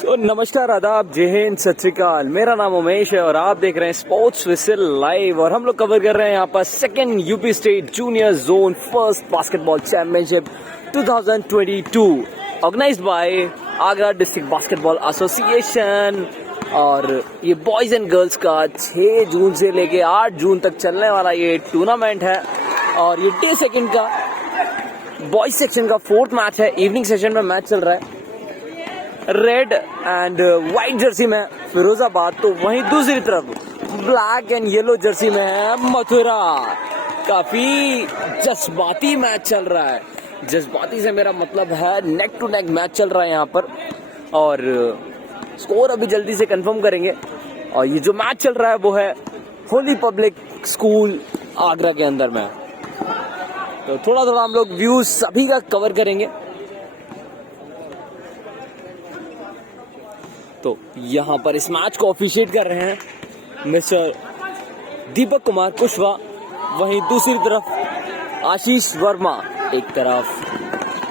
नमस्कार, आदाब, जय हिंद, सत श्री अकाल। मेरा नाम उमेश है और आप देख रहे हैं स्पोर्ट्स विसल लाइव। और हम लोग कवर कर रहे हैं यहाँ पर second UP state junior zone first basketball championship 2022 organised by Agra district basketball association. और ये बॉयज एंड गर्ल्स का 6 जून से लेके 8 जून तक चलने वाला ये टूर्नामेंट है। और ये डे सेकंड का बॉयज सेक्शन का 4th मैच है। इवनिंग सेशन में मैच चल रहा है। रेड एंड व्हाइट जर्सी में फिरोजाबाद, तो वहीं दूसरी तरफ ब्लैक एंड येलो जर्सी में है मथुरा। काफी जज्बाती मैच चल रहा है। जज्बाती से मेरा मतलब है नेक टू नेक मैच चल रहा है यहाँ पर। और स्कोर अभी जल्दी से कंफर्म करेंगे। और ये जो मैच चल रहा है वो है होली पब्लिक स्कूल आगरा के अंदर में। तो थोड़ा थोड़ा हम लोग व्यूज सभी का कवर करेंगे। तो यहाँ पर इस मैच को ऑफिशिएट कर रहे हैं मिस्टर दीपक कुमार कुशवाहा। वहीं दूसरी तरफ आशीष वर्मा, एक तरफ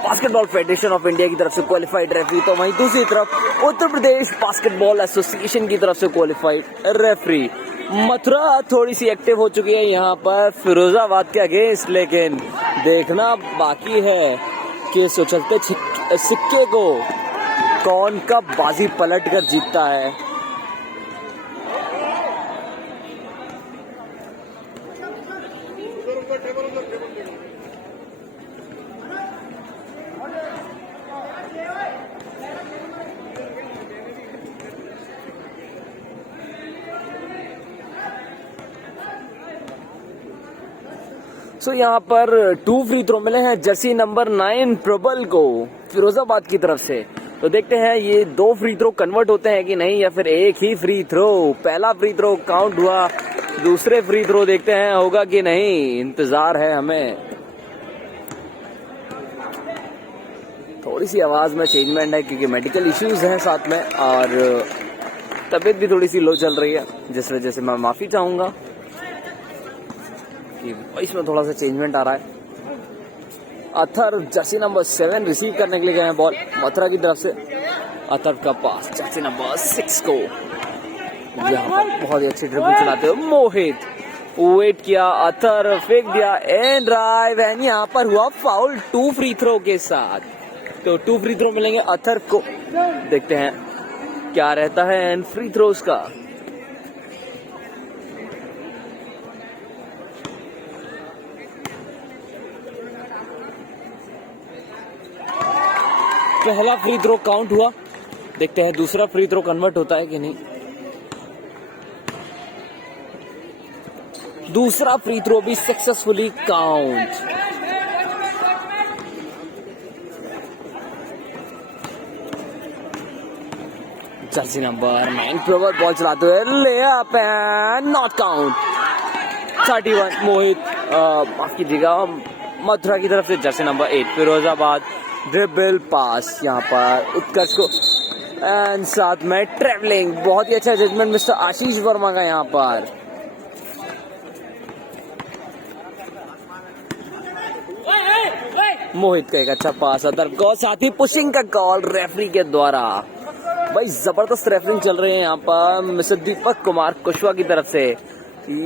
बास्केटबॉल फेडरेशन ऑफ इंडिया की तरफ से क्वालिफाइड रेफरी, तो वहीं दूसरी तरफ उत्तर प्रदेश बास्केटबॉल एसोसिएशन की तरफ से क्वालिफाइड रेफरी। मथुरा थोड़ी सी एक्टिव हो चुकी है यहाँ पर फिरोजाबाद के अगेंस्ट, लेकिन देखना बाकी है कि इस उछलते सिक्के को कौन कब बाजी पलट कर जीतता है। सो यहाँ पर 2 फ्री थ्रो मिले हैं जर्सी नंबर 9 प्रबल को फिरोजाबाद की तरफ से। तो देखते हैं ये 2 फ्री थ्रो कन्वर्ट होते हैं कि नहीं, या फिर एक ही फ्री थ्रो। पहला फ्री थ्रो काउंट हुआ, दूसरे फ्री थ्रो देखते हैं होगा कि नहीं। इंतजार है हमें। थोड़ी सी आवाज में चेंजमेंट है क्योंकि मेडिकल इश्यूज हैं साथ में, और तबीयत भी थोड़ी सी लो चल रही है, जिस वजह से मैं माफी चाहूंगा कि इसमें थोड़ा सा चेंजमेंट आ रहा है। अथर जर्सी नंबर 7 रिसीव करने के लिए गए हैं बॉल मथुरा की तरफ से। अथर का पास जर्सी नंबर 6 को, यहाँ पर बहुत ही अच्छी ड्रिबल चलाते हुए मोहित वेट किया, अथर फेंक दिया एंड ड्राइव, एंड यहाँ पर हुआ फाउल 2 फ्री थ्रो के साथ। तो 2 फ्री थ्रो मिलेंगे अथर को। देखते हैं क्या रहता है एंड फ्री थ्रोस का। पहला फ्री थ्रो काउंट हुआ, देखते हैं दूसरा फ्री थ्रो कन्वर्ट होता है कि नहीं। दूसरा फ्री थ्रो भी सक्सेसफुली काउंट। जर्सी नंबर 9 प्रबल बॉल चलाते हुए ले अप एंड नॉट काउंट। 31 मोहित, माफ कीजिएगा, मथुरा की तरफ से जर्सी नंबर 8 फिरोजाबाद। ड्रिबल पास यहाँ पर उत्कर्ष को, एंड साथ में ट्रेवलिंग। बहुत ही अच्छा जजमेंट मिस्टर आशीष वर्मा का यहाँ पर। मोहित का एक अच्छा पास अदर को, साथ ही पुशिंग का कॉल रेफरी के द्वारा। भाई जबरदस्त रेफरिंग चल रही है यहाँ पर मिस्टर दीपक कुमार कुशवाहा की तरफ से।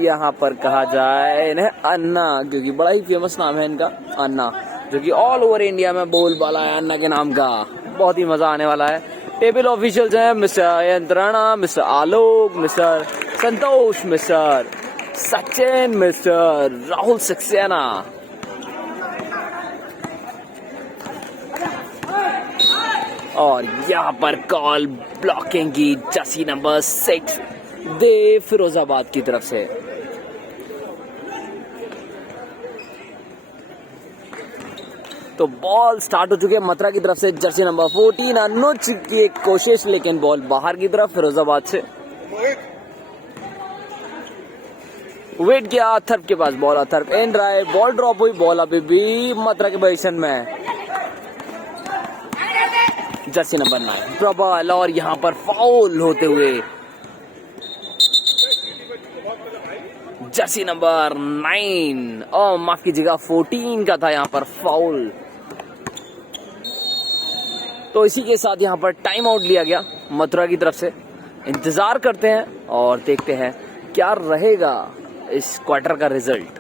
यहाँ पर कहा जाए इन्हें अन्ना, क्योंकि बड़ा ही फेमस नाम है इनका अन्ना, जो कि ऑल ओवर इंडिया में बोलबाला है अन्ना के नाम का। बहुत ही मजा आने वाला है। टेबल ऑफिशियल्स हैं मिस्टर यंत्रणा, मिस्टर आलोक, मिस्टर संतोष, मिस्टर सचिन, मिस्टर राहुल सक्सेना। और यहाँ पर कॉल ब्लॉकिंग की जर्सी नंबर 6 दे फिरोजाबाद की तरफ से। तो बॉल स्टार्ट हो चुकी है मथुरा की तरफ से। जर्सी नंबर 14 अनुज की एक कोशिश, लेकिन बॉल बाहर की तरफ फिरोजाबाद से। वेट किया अथर्व के पास ball, Atharv and drive, ball drop हुई, बॉल अभी भी मथुरा के पोजीशन में। जर्सी नंबर 9 प्रबल, और यहाँ पर फाउल होते हुए जर्सी नंबर 9, और माफ कीजिएगा 14 का था यहाँ पर फाउल। तो इसी के साथ यहाँ पर टाइम आउट लिया गया मथुरा की तरफ से। इंतजार करते हैं और देखते हैं क्या रहेगा इस क्वार्टर का रिजल्ट।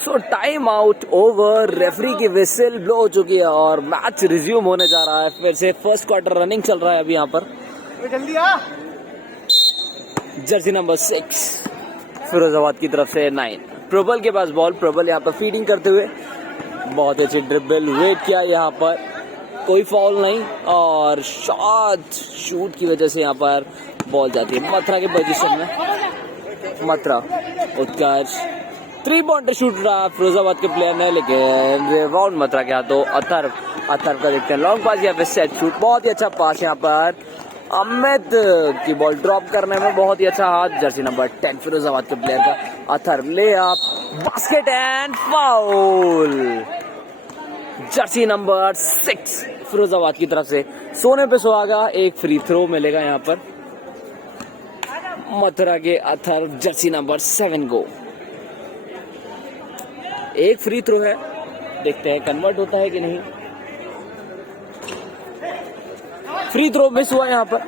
सो टाइम आउट ओवर, रेफरी की विसिल ब्लो हो चुकी है और मैच रिज्यूम होने जा रहा है। फिर से फर्स्ट क्वार्टर रनिंग चल रहा है अभी यहाँ पर। जल्दी आ। जर्सी नंबर 6 फिरोजाबाद की तरफ से 9 प्रबल के पास बॉल। प्रबल यहाँ पर फीडिंग करते हुए बहुत अच्छी ड्रिबल, वेट किया यहाँ पर, कोई फाउल नहीं और शूट की वजह से यहाँ पर बॉल जाती है मथुरा के पोजीशन में। मथुरा उत्कर्ष 3 पॉइंटर शूट रहा फिरोजाबाद के प्लेयर ने, लेकिन रिबाउंड मथुरा के हाथों। अथर्व का देखते हैं लॉन्ग पास, यहाँ पे सेट शूट, बहुत ही अच्छा पास यहाँ पर। अमित की बॉल ड्रॉप करने में बहुत ही अच्छा हाथ जर्सी नंबर 10 फिरोजाबाद के प्लेयर का। अथर्व ले आप, basket and foul. Jersey number 6 Firozabad की तरफ से सोने पे सुहागा। एक फ्री थ्रो मिलेगा यहाँ पर मथुरा के अथर्व जर्सी नंबर 7 को। एक फ्री थ्रो है, देखते हैं कन्वर्ट होता है कि नहीं। फ्री थ्रो मिस हुआ यहाँ पर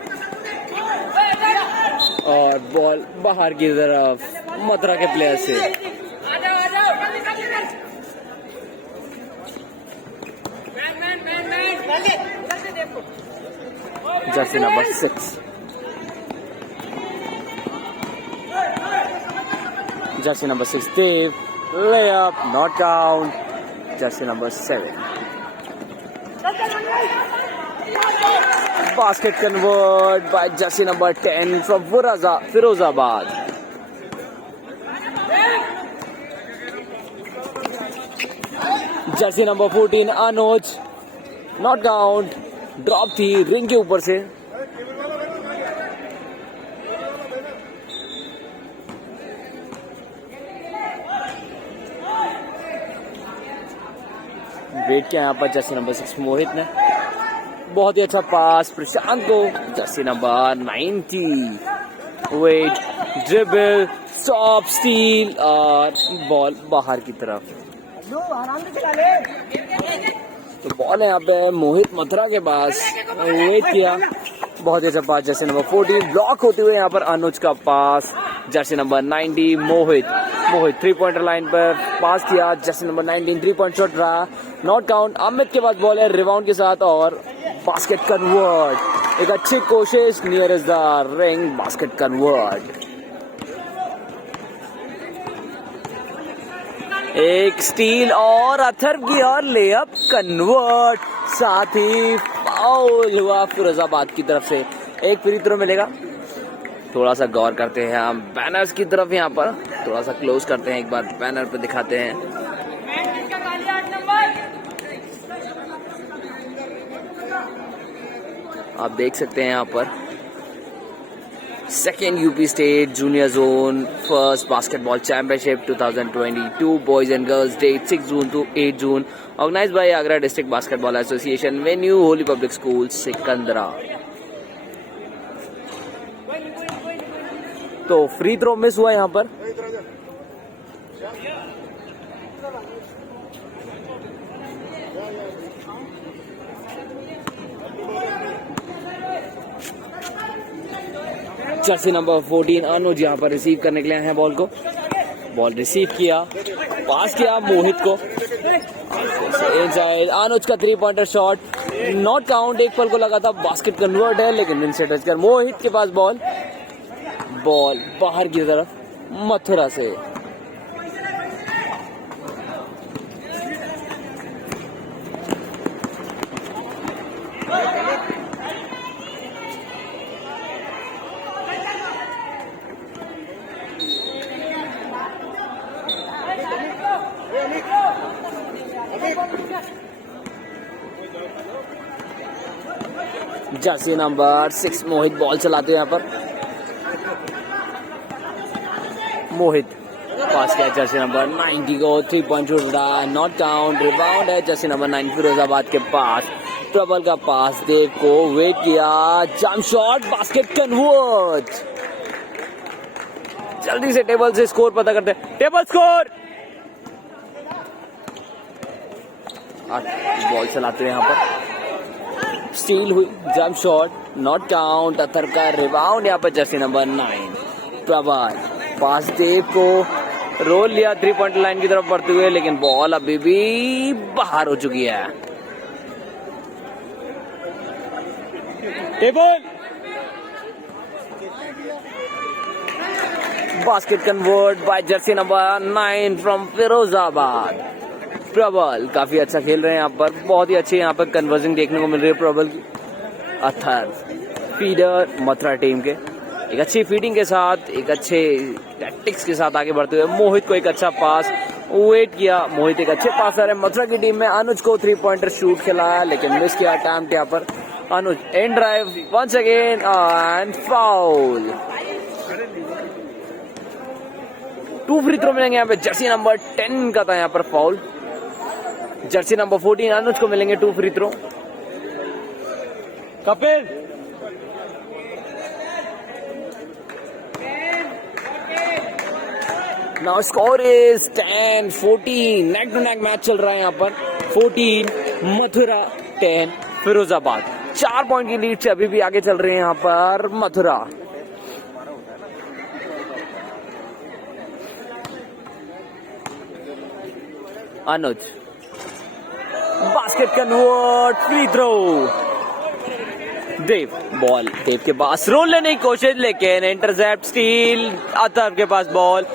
और बॉल बाहर की तरफ मथुरा के प्लेयर से। Jersey number 6 jersey number 6 Dev, layup not count. Jersey number 7 basket convert by jersey number 10 from Firozabad. Jersey number 14 Anuj not count. Drop थी रिंग के ऊपर से। वेट किया यहाँ पर जर्सी नंबर 6 मोहित ने, बहुत ही अच्छा पास प्रशांत को। Jersey number 90 wait, dribble, stop, steal और बॉल बाहर की तरफ। तो बॉल है यहाँ पे मोहित मथुरा के पास, वेट किया, बहुत ही अच्छा पास। जर्सी नंबर 14 ब्लॉक होते हुए यहाँ पर अनुज का पास। जर्सी नंबर 90 मोहित 3 पॉइंटर लाइन पर पास किया। जर्सी नंबर 19 3 पॉइंट शॉट रहा, नॉट काउंट। अमित के पास बॉल है रिबाउंड के साथ और बास्केट कन्वर्ट। एक अच्छी कोशिश, near is the ring, basket convert. एक स्टील और अथर्व की और लेअप कन्वर्ट, साथ ही फाउल हुआ फिरोजाबाद की तरफ से। एक फ्री थ्रो मिलेगा। थोड़ा सा गौर करते हैं हम बैनर्स की तरफ, यहाँ पर थोड़ा सा क्लोज करते हैं, एक बार बैनर पे दिखाते हैं। आप देख सकते हैं यहाँ पर second UP state junior zone first basketball championship 2022 boys and girls date 6 June to 8 June, organised by Agra district basketball association, venue holy public school Sikandra. तो फ्री थ्रो मिस हुआ यहाँ पर। जर्सी नंबर 14 अनुज यहाँ पर रिसीव करने के लिए हैं बॉल को। बॉल रिसीव किया, पास किया मोहित को। अनुज का 3 पॉइंटर शॉट नॉट काउंट। एक पल को लगा था बास्केट कन्वर्ट है, लेकिन इनसे टच कर मोहित के पास बॉल बाहर की तरफ मथुरा से। जर्सी नंबर 6 मोहित बॉल चलाते हैं यहाँ पर। मोहित पास किया जर्सी नंबर 90 को, 3 पॉइंट शूट रहा, नॉट काउंट। रिबाउंड है जर्सी नंबर 9 फिरोजाबाद के पास। प्रबल का पास देव को, वेट किया, जंप शॉट, बास्केट कन्वर्ट। जल्दी से टेबल से स्कोर पता करते हैं। टेबल स्कोर, बॉल चलाते हैं यहाँ पर। स्टील हुई, जंप शॉट, नॉट काउंट। अतर का रिबाउंड यहाँ पर जर्सी नंबर 9 प्रभात। पास देव को रोल लिया 3 पॉइंट लाइन की तरफ बढ़ते हुए, लेकिन बॉल अभी भी बाहर हो चुकी है। Table basket convert by jersey number 9 from Firozabad. Prabal काफी अच्छा खेल रहे हैं यहाँ पर, बहुत ही अच्छी यहाँ पर कन्वर्जन देखने को मिल रही है प्रबल की। अथर फीडर मथुरा टीम के एक अच्छी फीडिंग के साथ, एक अच्छे टैक्टिक्स के साथ आगे बढ़ते हुए मोहित को एक अच्छा पास वेट किया। मोहित एक अच्छे पासर है मथुरा की टीम में। अनुज को 3 पॉइंटर शूट खिलाया, लेकिन मिस किया अटेम्प्ट यहाँ पर। Anuj and drive once again and foul. 2 free throw मिलेंगे यहाँ पे। जर्सी नंबर 10 का था यहाँ पर फाउल। जर्सी नंबर 14 अनुज को मिलेंगे 2 free throw. Kapil now score is 10-14। Neck to neck match चल रहा है यहाँ पर। 14 मथुरा, 10 फिरोजाबाद। 4 पॉइंट की लीड से अभी भी आगे चल रहे हैं यहाँ पर Mathura. Anuj basket convert, free throw. Dev ball, Dev के पास रोल लेने की कोशिश, लेकिन इंटरसेप्ट स्टील। अतर के पास बॉल,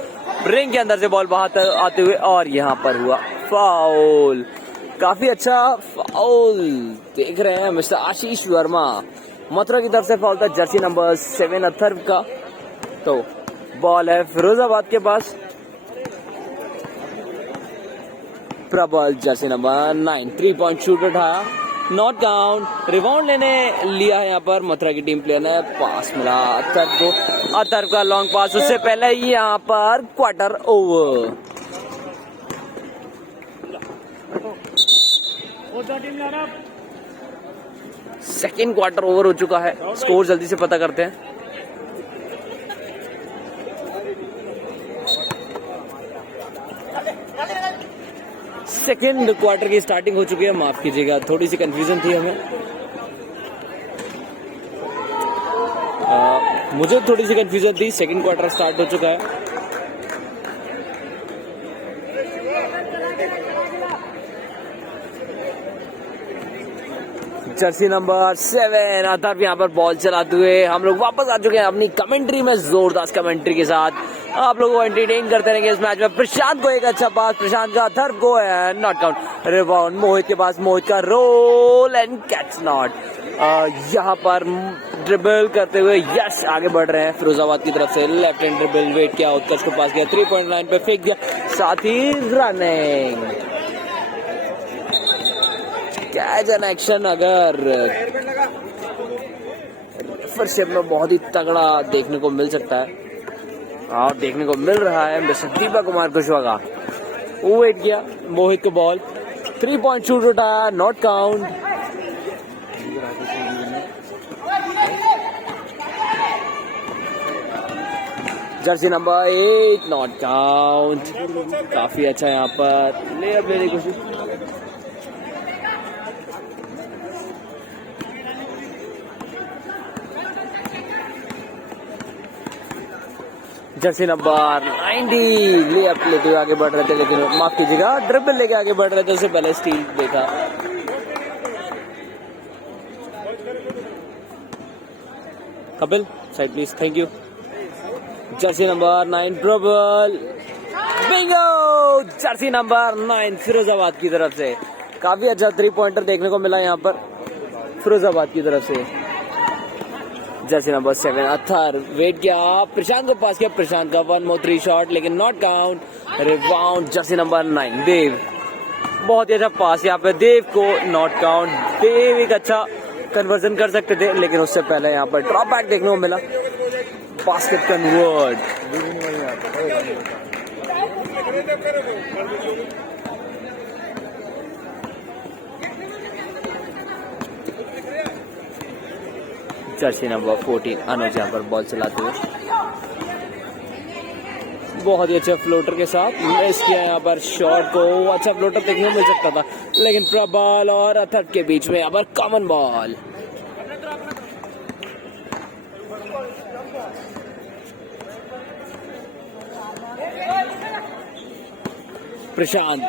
रिंग के अंदर से बॉल बाहर आते हुए, और यहाँ पर हुआ फाउल। काफी अच्छा फाउल देख रहे हैं मिस्टर आशीष वर्मा। मथुरा की तरफ से फाउल था जर्सी नंबर 7 अथर्व का। तो बॉल है फिरोजाबाद के पास। प्रबल जर्सी नंबर 9 3 पॉइंट शूट उठाया, नॉट काउंट। रिबाउंड लेने लिया है यहाँ पर मथुरा की टीम प्लेयर ने। पास मिला अतर को, अतर का लॉन्ग पास। उससे पहले यहाँ पर quarter over. Second quarter over हो चुका है। स्कोर जल्दी से पता करते हैं। सेकेंड क्वार्टर की स्टार्टिंग हो चुकी है। माफ कीजिएगा, थोड़ी सी कंफ्यूजन थी हमें। मुझे थोड़ी सी कंफ्यूजन थी। सेकेंड क्वार्टर स्टार्ट हो चुका है। जर्सी नंबर 7 अथर्व यहाँ पर बॉल चलाते हुए। हम लोग वापस आ चुके हैं अपनी कमेंट्री में, जोरदार कमेंट्री के साथ आप लोगों को एंटरटेन करते रहेंगे इस मैच में। प्रशांत को एक अच्छा पास, प्रशांत का अथर्व को है, नॉट काउंट। रिबाउंड मोहित के पास, मोहित का रोल एंड कैच नॉट। यहाँ पर ड्रिबल करते हुए यश आगे बढ़ रहे हैं फिरोजाबाद की तरफ से। लेफ्ट हैंड ड्रिबल, वेट किया, उत्कर्ष को पास किया, 3 पॉइंट लाइन पे फेंक दिया, साथ ही रनिंग कैच एन एक्शन। अगर रेफरशिप में बहुत ही तगड़ा देखने को मिल सकता है, और देखने को मिल रहा है मिस्टर दीपक कुमार कुशवाहा का। वो वेट किया, मोहित को बॉल, 3 पॉइंट शूट उठाया, not count. Jersey number 8 not count. काफी अच्छा यहाँ पर ले अब लेने की कोशिश। जर्सी नंबर 90 ले अप लेते हुए आगे बढ़ रहे थे, लेकिन माफ कीजिएगा ड्रिबल लेके आगे बढ़ रहे थे, उससे पहले स्टील देखा। Kapil side please, thank you. Jersey number 9 dribble, bingo. Jersey number 9 Firozabad की तरफ से काफी अच्छा 3 पॉइंटर देखने को मिला यहाँ पर फिरोजाबाद की तरफ से। जर्सी नंबर 7 अथर वेट किया, प्रशांत को पास किया, प्रशांत का 1 more 3 शॉट, लेकिन not count. Rebound Jersey number 9 देव, बहुत ही अच्छा पास यहाँ पे देव को, नॉट काउंट। देव एक अच्छा कन्वर्जन कर सकते थे, लेकिन उससे पहले यहाँ पर ड्रॉप बैक देखने को मिला। Basket convert. जर्सी नंबर 14 अनुज यहाँ पर बॉल चलाते हुए। बहुत ही अच्छे फ्लोटर के साथ मिस किया यहाँ पर शॉट को। अच्छा फ्लोटर देखने को मिल सकता था, लेकिन प्रबल और अथर के बीच में यहाँ पर कॉमन बॉल। प्रशांत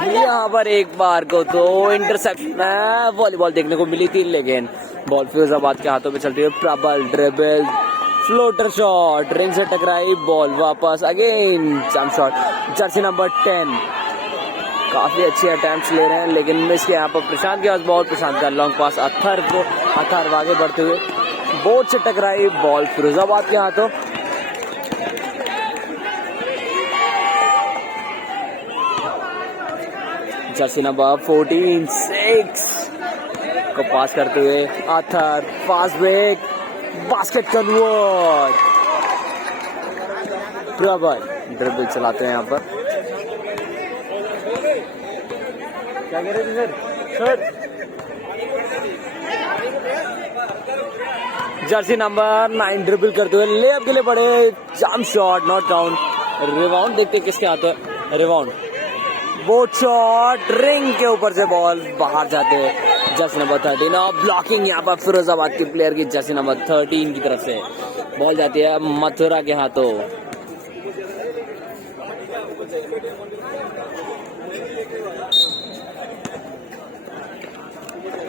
यहाँ पर एक बार को तो इंटरसेप्शन वॉलीबॉल देखने को मिली थी, लेकिन बॉल फिरोजाबाद के हाथों में चलती है। प्रबल ड्रिबल फ्लोटर शॉट, रिंग से टकराई बॉल, वापस again jump shot. Jersey number 10 काफी अच्छे अटेम्प्ट्स ले रहे हैं, लेकिन मिस किया यहाँ पर प्रशांत के पास बॉल। प्रशांत का लॉन्ग पास अथर को, अथर आगे बढ़ते हुए बोर्ड से टकराई बॉल फिरोजाबाद के हाथों। जर्सी नंबर 14 6 को पास करते हुए Athar, fast break, basket convert. Prabal dribble चलाते हैं यहाँ पर। क्या कह रहे थे सर? जर्सी नंबर 9 ड्रिबल करते हुए लेअप के लिए पड़े, jump shot not count. Rebound देखते किसके हाथ है, रिबाउंड बोट शॉट, रिंग के ऊपर से बॉल बाहर जाते हैं। जर्सी नंबर 13 और ब्लॉकिंग यहाँ पर फिरोजाबाद के प्लेयर की जर्सी नंबर 13 की तरफ से बॉल जाती है मथुरा के हाथों।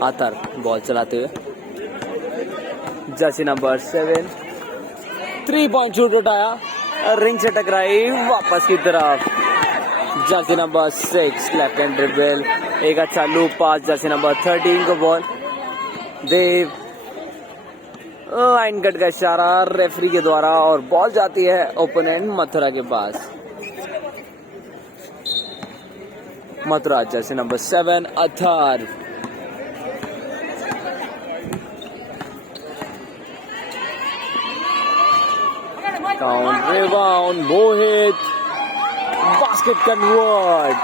आतर बॉल चलाते हुए जर्सी नंबर 7 3 पॉइंट शूट उठाया, रिंग से टकराई वापस की तरफ। जर्सी नंबर 6 लेफ्ट हैंड ड्रिबल, एक अच्छा लूप पास जर्सी नंबर 13 को बॉल। देव लाइन कट का इशारा रेफरी के द्वारा और बॉल जाती है ओपोनेंट मथुरा के पास। Mathura jersey number 7 Athar. Count rebound Mohit, basket convert.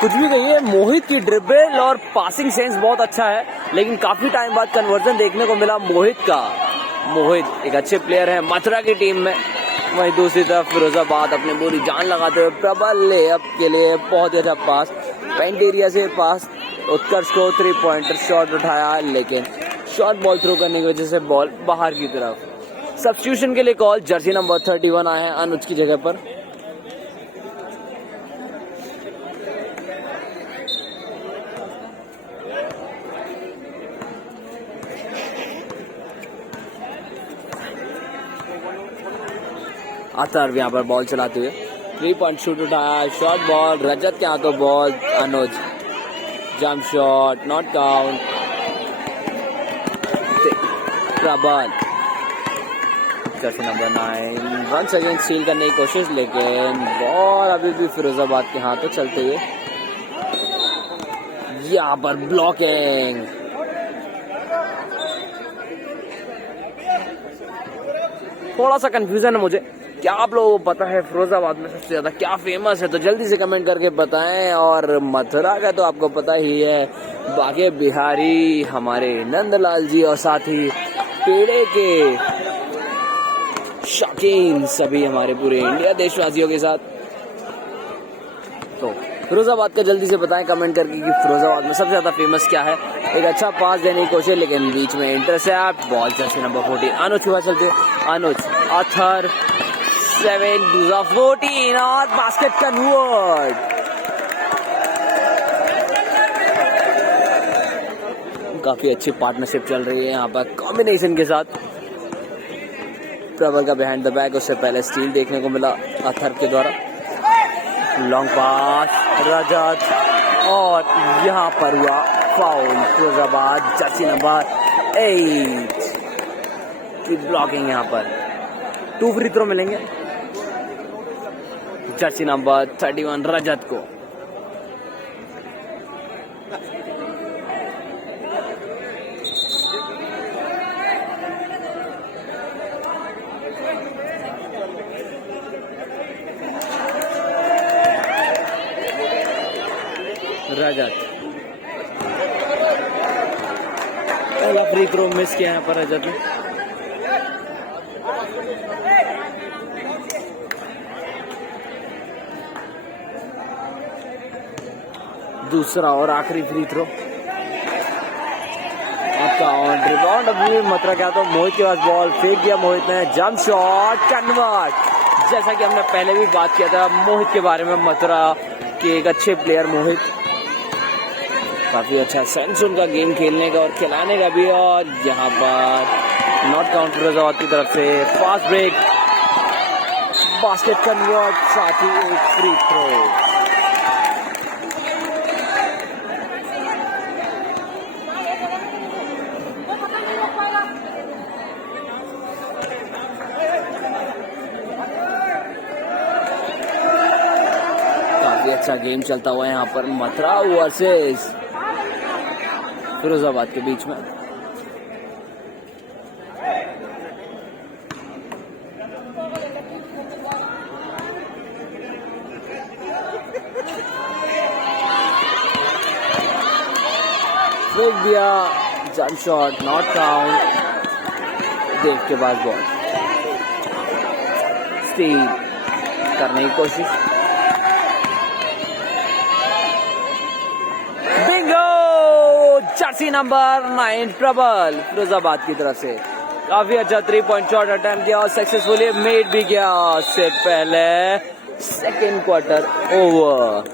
कुछ भी कहिए, मोहित की ड्रिबल और पासिंग सेंस बहुत अच्छा है, लेकिन काफी टाइम बाद कन्वर्जन देखने को मिला मोहित का। मोहित एक अच्छे प्लेयर है मथुरा की टीम में। वहीं दूसरी तरफ फिरोजाबाद अपने पूरी जान लगाते हुए प्रबल लेअप के लिए बहुत ही अच्छा पास, पेंट एरिया से पास उत्कर्ष को 3 पॉइंटर शॉट उठाया, लेकिन शॉर्ट बॉल थ्रो करने की वजह से बॉल बाहर की तरफ। सब्स्टिट्यूशन के लिए कॉल, जर्सी नंबर 31 आए हैं अनुज की जगह पर। अतर यहाँ पर बॉल चलाते हुए 3 पॉइंट शूट उठाया, शॉर्ट बॉल रजत के हाथों ball. Anuj jump shot not count. Prabal jersey number 9 once again steal करने की कोशिश, लेकिन बॉल अभी भी फिरोजाबाद के हाथों चलते हुए। यहाँ पर ब्लॉकिंग, थोड़ा सा कंफ्यूजन है मुझे, क्या आप लोगों को पता है फिरोजाबाद में सबसे ज्यादा क्या फेमस है? तो जल्दी से कमेंट करके बताएं। और मथुरा का तो आपको पता ही है, बाके बिहारी हमारे नंदलाल जी और साथ ही पेड़े के शौकीन सभी हमारे पूरे इंडिया देशवासियों के साथ। तो फिरोजाबाद का जल्दी से बताएं कमेंट करके कि फिरोजाबाद में सबसे ज्यादा फेमस क्या है। एक अच्छा पास देने की कोशिश, लेकिन बीच में इंटरसेप्ट बॉल जर्सी नंबर 14 अनुज के पास चलते। अनुज अथर 7 2 14 और बास्केट कन्वर्ट। काफी अच्छी पार्टनरशिप चल रही है यहाँ पर कॉम्बिनेशन के साथ। प्रबल का बिहाइंड द बैक, उससे पहले स्टील देखने को मिला अथर के द्वारा। लॉन्ग पास रजत और यहाँ पर हुआ फाउल। फिरोजाबाद जर्सी नंबर 8 की ब्लॉकिंग, यहाँ पर 2 फ्री थ्रो मिलेंगे जर्सी नंबर 31 रजत को। रजत पहला फ्री थ्रो मिस किया यहाँ पर रजत ने। दूसरा और आखिरी फ्री थ्रो। काउंट रिबाउंड अभी मथुरा क्या तो मोहित के पास बॉल फेंक दिया मोहित ने, जंप शॉट कन्वर्ट। जैसा कि हमने पहले भी बात किया था मोहित के बारे में, मथुरा के एक अच्छे प्लेयर मोहित, काफी अच्छा सेंस उनका गेम खेलने का और खिलाने का भी। और यहाँ पर नॉट काउंट फिरोजाबाद की तरफ से, फास्ट ब्रेक, बास्केट कन्वर्ट, साथ ही एक फ्री थ्रो। काफी अच्छा गेम चलता हुआ यहाँ पर मथुरा वर्सेस फिरोजाबाद के बीच में। फेंक दिया, जंप शॉट, नॉट काउंट। देव के बाद बॉल, स्टील करने की कोशिश, बिंगो, जर्सी नंबर 9 प्रबल फिरोजाबाद की तरफ से। काफी अच्छा 3 पॉइंट शॉट अटेम्प्ट किया और सक्सेसफुली मेड भी किया। उससे पहले सेकेंड क्वार्टर ओवर।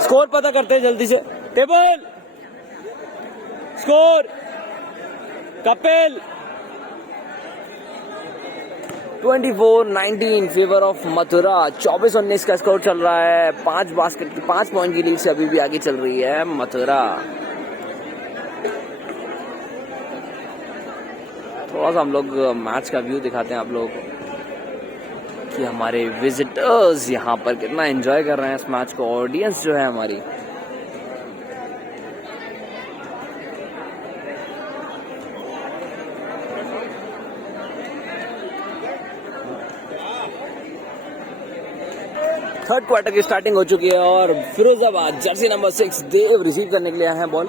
स्कोर पता करते हैं जल्दी से, table score. Kapil 24-19 favour of Mathura. 24-19 का स्कोर चल रहा है। 5 पॉइंट की लीड से अभी भी आगे चल रही है मथुरा। थोड़ा सा हम लोग मैच का व्यू दिखाते हैं आप लोग कि हमारे विजिटर्स यहाँ पर कितना एंजॉय कर रहे हैं इस मैच को। ऑडियंस जो है हमारी, थर्ड क्वार्टर की स्टार्टिंग हो चुकी है और फिरोजाबाद जर्सी नंबर 6 देव रिसीव करने के लिए आए हैं बॉल।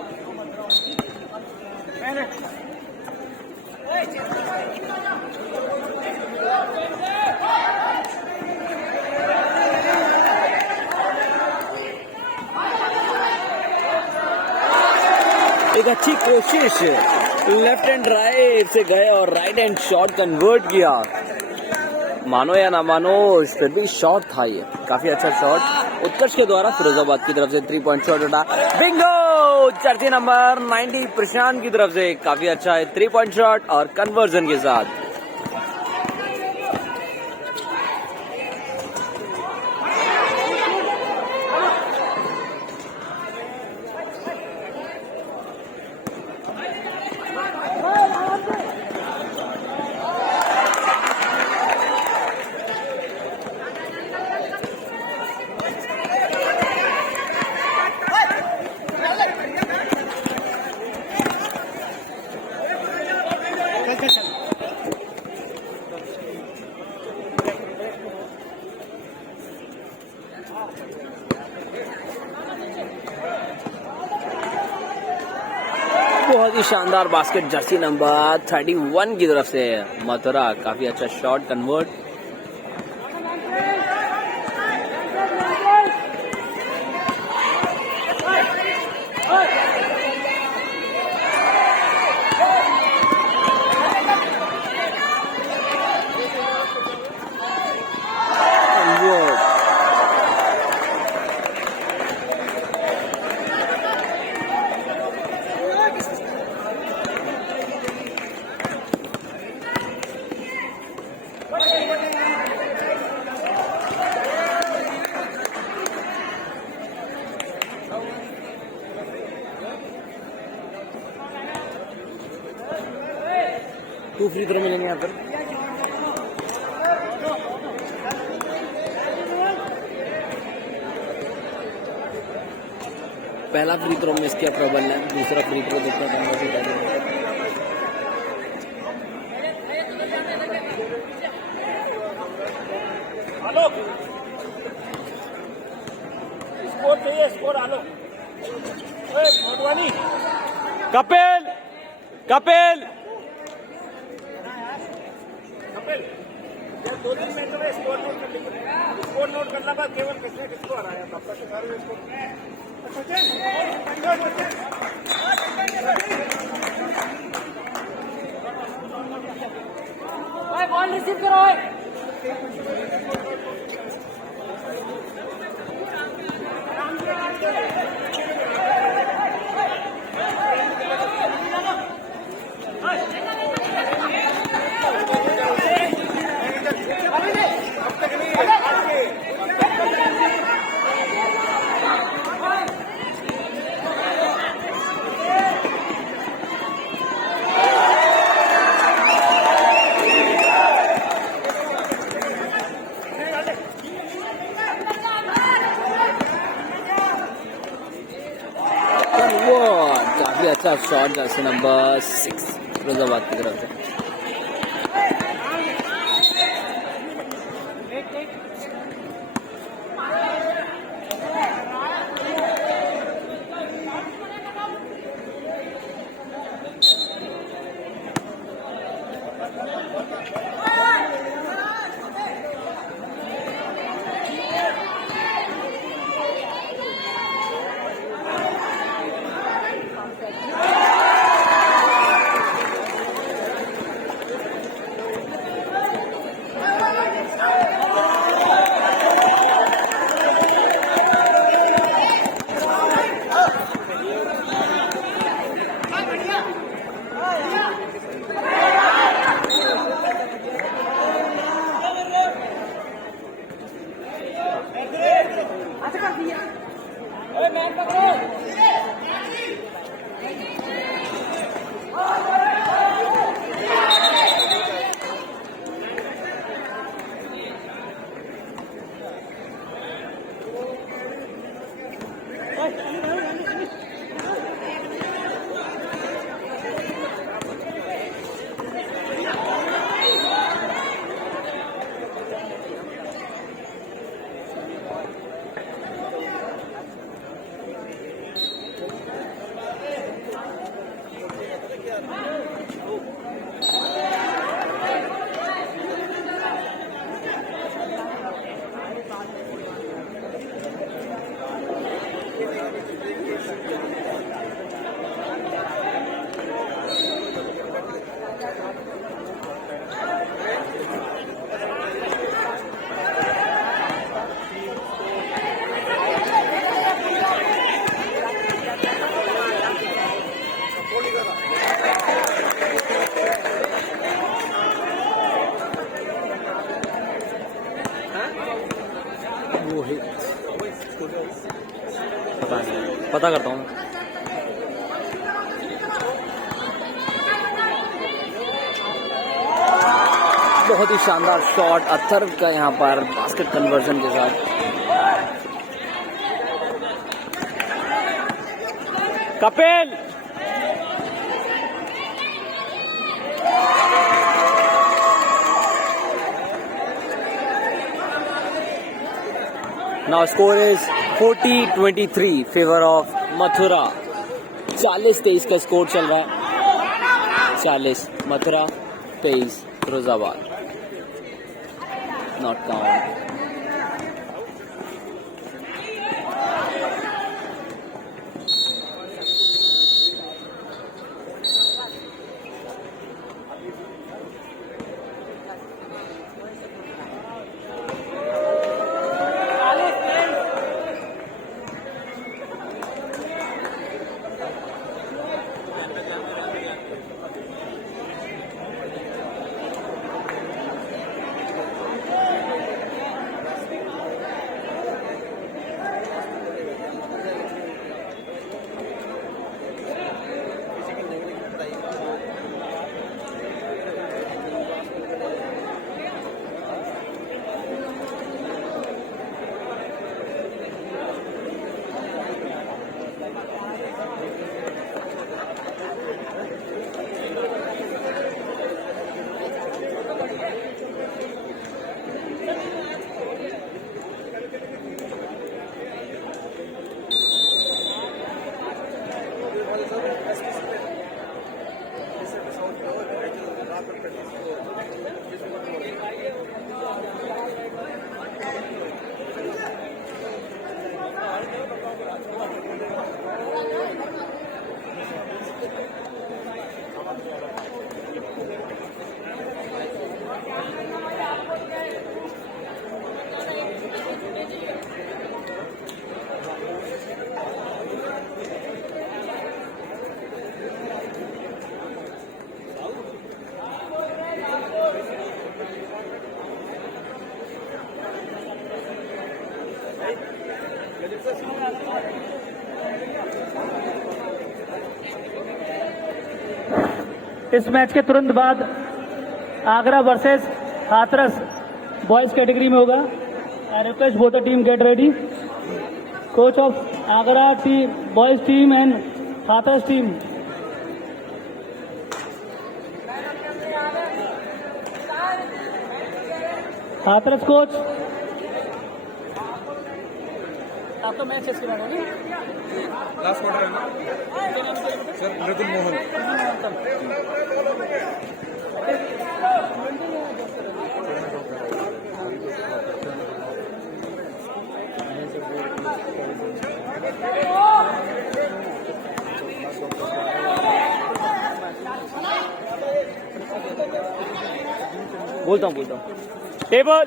एक अच्छी कोशिश, लेफ्ट हैंड ड्राइव से गए और राइट हैंड शॉट कन्वर्ट किया। मानो या ना मानो, फिर भी शॉट था ये, काफी अच्छा शॉट उत्कर्ष के द्वारा फिरोजाबाद की तरफ से। 3 पॉइंट शॉट उठा, बिंगो, जर्सी नंबर 90 प्रशांत की तरफ से। काफी अच्छा है 3 पॉइंट शॉट और कन्वर्जन के साथ। बहुत ही शानदार बास्केट जर्सी नंबर 31 की तरफ से मथुरा। काफी अच्छा shot convert. Two free throw मिलेंगे यहाँ पर। पहला फ्री थ्रो मिस किया प्रबल ने, दूसरा फ्री थ्रो देखते हैं। स्कोर चाहिए, स्कोर आलो। कपिल कपिल दो तीन मैच में स्कोर नोट कर लीजिए। स्कोर नोट करना बाद केवल किसने किसको हराया था आपका शिकार है इसको। बॉल रिसीव करो। काफी अच्छा शॉट जर्सी नंबर 6 फिरोजाबाद की तरफ से। पता करता हूँ। बहुत ही शानदार शॉट अथर्व का यहाँ पर बास्केट कन्वर्जन के साथ। Kapil now score is 40-23 favour of Mathura. 40-23 का स्कोर चल रहा है। 40 मथुरा, 23 फिरोजाबाद। Not count. इस मैच के तुरंत बाद Agra versus Hathras boys category में होगा। I request both the team get ready. Coach of Agra team boys team and Hathras team. Hathras coach, आपका मैच इसके बाद होगा। लास्ट क्वार्टर है ना सर, मृदुल मोहन। बोलता हूँ टेबल।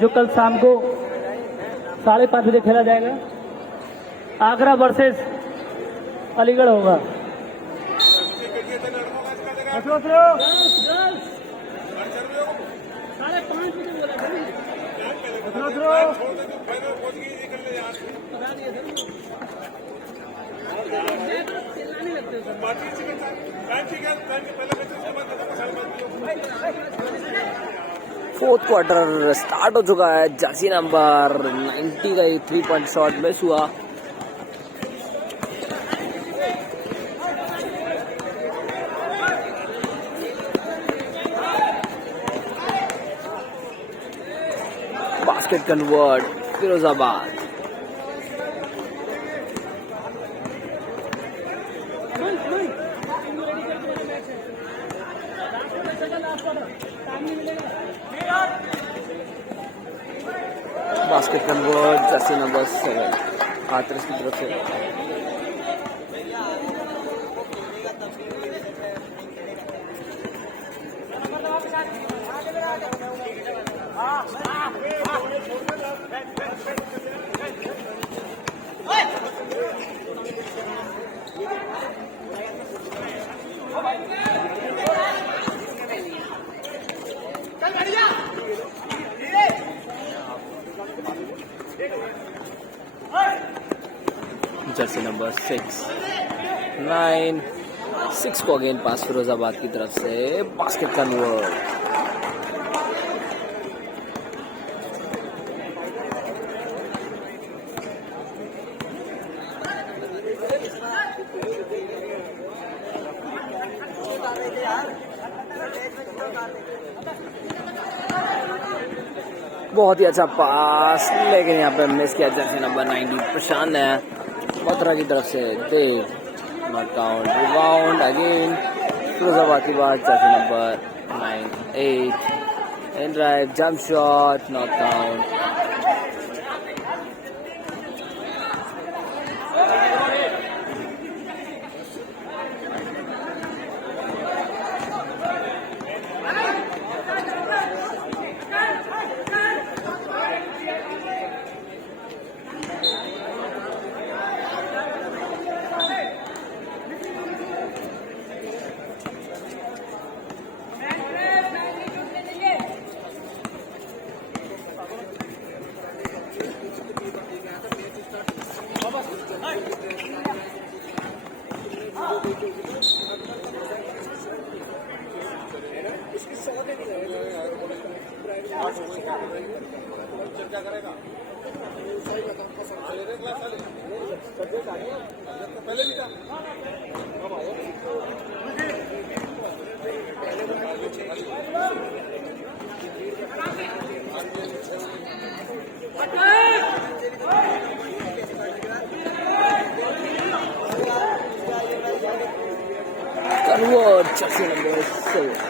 जो कल शाम को 5:30 बजे खेला जाएगा। आगरा वर्सेस अलीगढ़ होगा। फोर्थ क्वार्टर स्टार्ट हो चुका है। जर्सी नंबर 90 का 3 पॉइंट शॉट मिस हुआ। Basket convert Firozabad. Basket convert Jersey number 7 Hathras की तरफ से। जर्सी नंबर 6 9 6 को अगेन पास फिरोजाबाद की तरफ से। Basket convert. बहुत ही अच्छा पास, लेकिन यहाँ पे मिस किया जर्सी नंबर 90 प्रशांत ने बत्रा की तरफ से। देख not count. Rebound again Firozabad की बात। Jersey number 9 8 in drive jump shot not count. चर्चा करेगा पहले भी था। Convert, jersey number 7.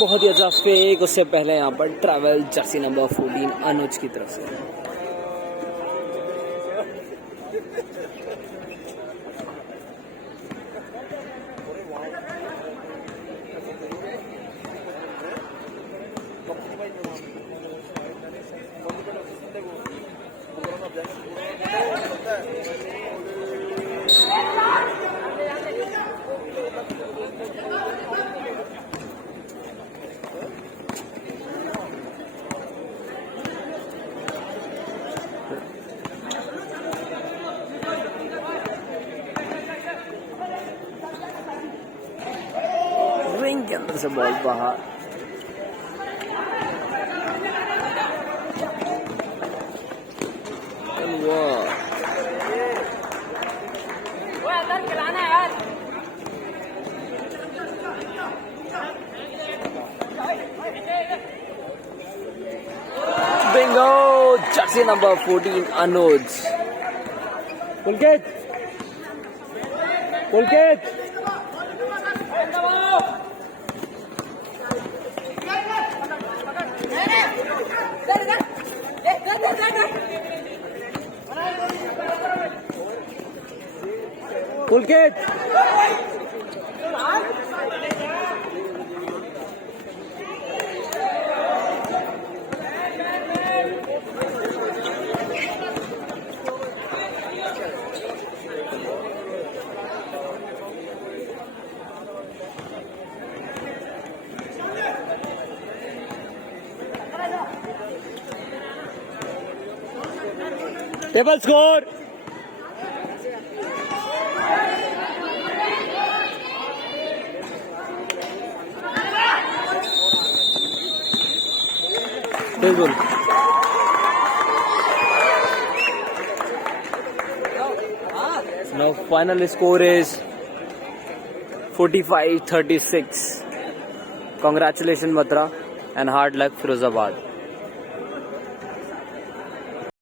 बहुत ही अच्छा फेक, उससे पहले यहाँ पर ट्रैवल जर्सी नंबर 14 अनुज की तरफ से। रिंग के अंदर से बॉल बाहर। Bingo! Jersey number 14 Anuj. Pulkit. Pulkit. Pulkit. Table score. Table. Now final score is 45-36. Congratulations Matra and hard luck Firozabad.